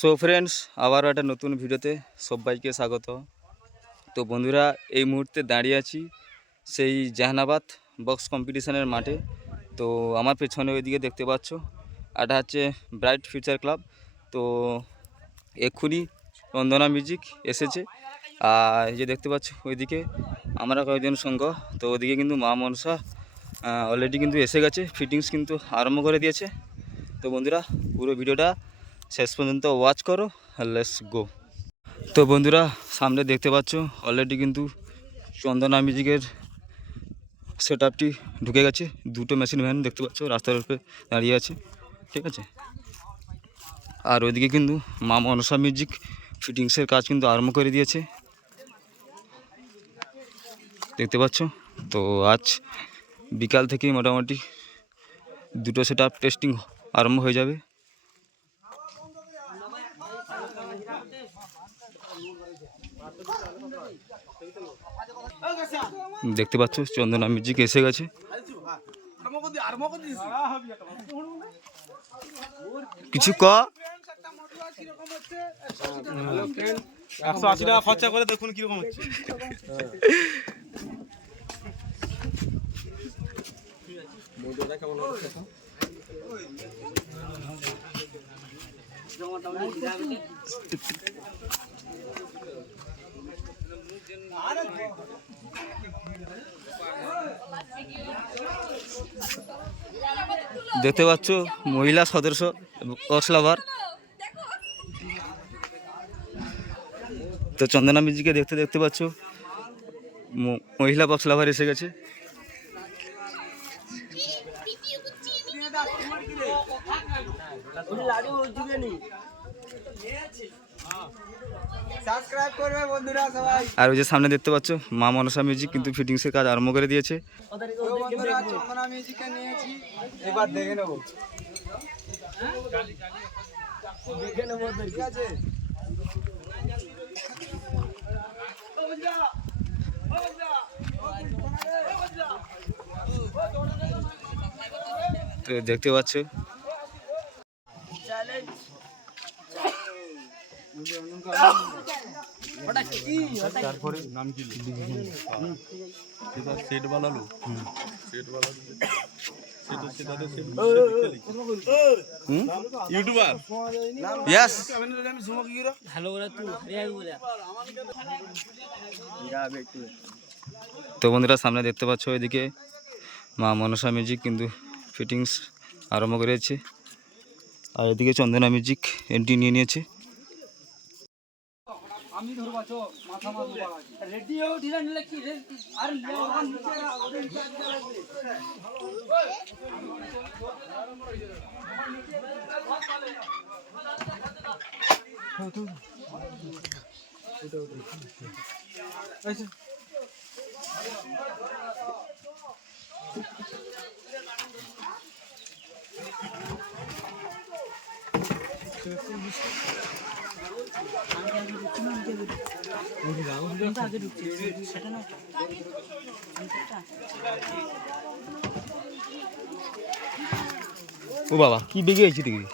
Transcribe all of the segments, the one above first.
So friends, আবারও একটা নতুন ভিডিওতে সবাইকে স্বাগত। তো বন্ধুরা, এই মুহূর্তে দাঁড়িয়ে আছি সেই জাহানাবাদ বক্স কম্পিটিশনের মাঠে। তো আমার পেছনে ওইদিকে দেখতে পাচ্ছ, এটা হচ্ছে ব্রাইট ফিউচার ক্লাব। তো এক্ষুনি বন্দনা মিউজিক এসেছে, আর এই যে দেখতে পাচ্ছ ওইদিকে আমরা কয়েকজন সঙ্গ। তো ওইদিকে কিন্তু মা মনসা অলরেডি কিন্তু এসে গেছে, ফিটিংস কিন্তু আরম্ভ করে দিয়েছে। তো বন্ধুরা, পুরো ভিডিওটা শেষ পর্যন্ত ওয়াচ করো, লেটস গো। তো বন্ধুরা, সামনে দেখতে পাচ্ছ অলরেডি কিন্তু চন্দনা মিউজিকের সেট আপটি ঢুকে গেছে। দুটো মেশিন ভ্যান দেখতে পাচ্ছ রাস্তার উপরে দাঁড়িয়ে আছে, ঠিক আছে। আর ওইদিকে কিন্তু মা মনসা মিউজিক ফিটিংসের কাজ কিন্তু আরম্ভ করে দিয়েছে, দেখতে পাচ্ছ। তো আজ বিকাল থেকেই মোটামুটি দুটো সেট আপ টেস্টিং আরম্ভ হয়ে যাবে। দেখতে পাচ্ছ চন্দনা মিউজিক এসে গেছে। কিছু ক 180 টাকা খরচা করে দেখুন কিরকম হচ্ছে। দেখতে পাচ্ছ মহিলা সদস্য কক্সলাভার। তো চন্দনা মিউজিকে দেখতে পাচ্ছ মহিলা কক্সলাভার এসে গেছে। আর ওই যে সামনে দেখতে পাচ্ছ মা মনসা মিউজিক কিন্তু ফিটিংসের কাজ আরম্ভ করে দিয়েছে। তো দেখতে পাচ্ছ তারপরে নাম কি সেটা সেট বানালো, সেট বানালো, ইউটিউবার ইয়েস। তো বন্ধুরা, সামনে দেখতে পাচ্ছ এদিকে মা মনসা মিউজিক কিন্তু ফিটিংস আরম্ভ করেছে, আর এদিকে চন্দনা মিউজিক এন্ট্রি নিয়ে নিয়েছে। ও বাবা, কি বেগে গেছি দেখি।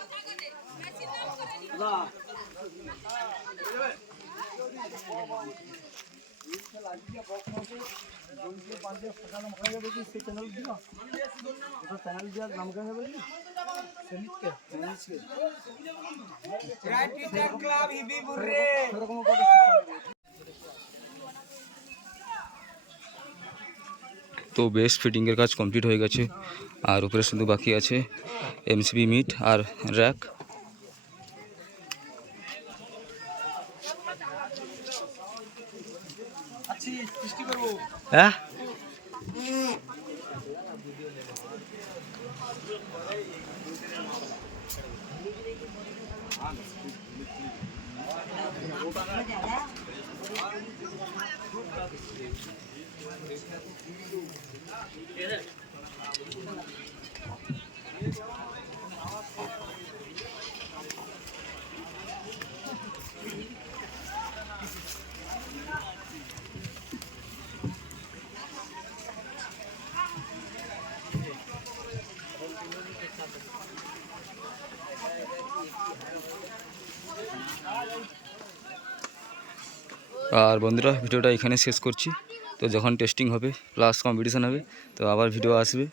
তো বেশ ফিটিংয়ের কাজ কমপ্লিট হয়ে গেছে, আর উপরে শুধু বাকি আছে এমসিবি মিট আর র্যাক। হ্যাঁ, আর বন্ধুরা ভিডিওটা এখানে শেষ করছি। তো যখন টেস্টিং হবে প্লাস কম্পিটিশান হবে তো আবার ভিডিও আসবে।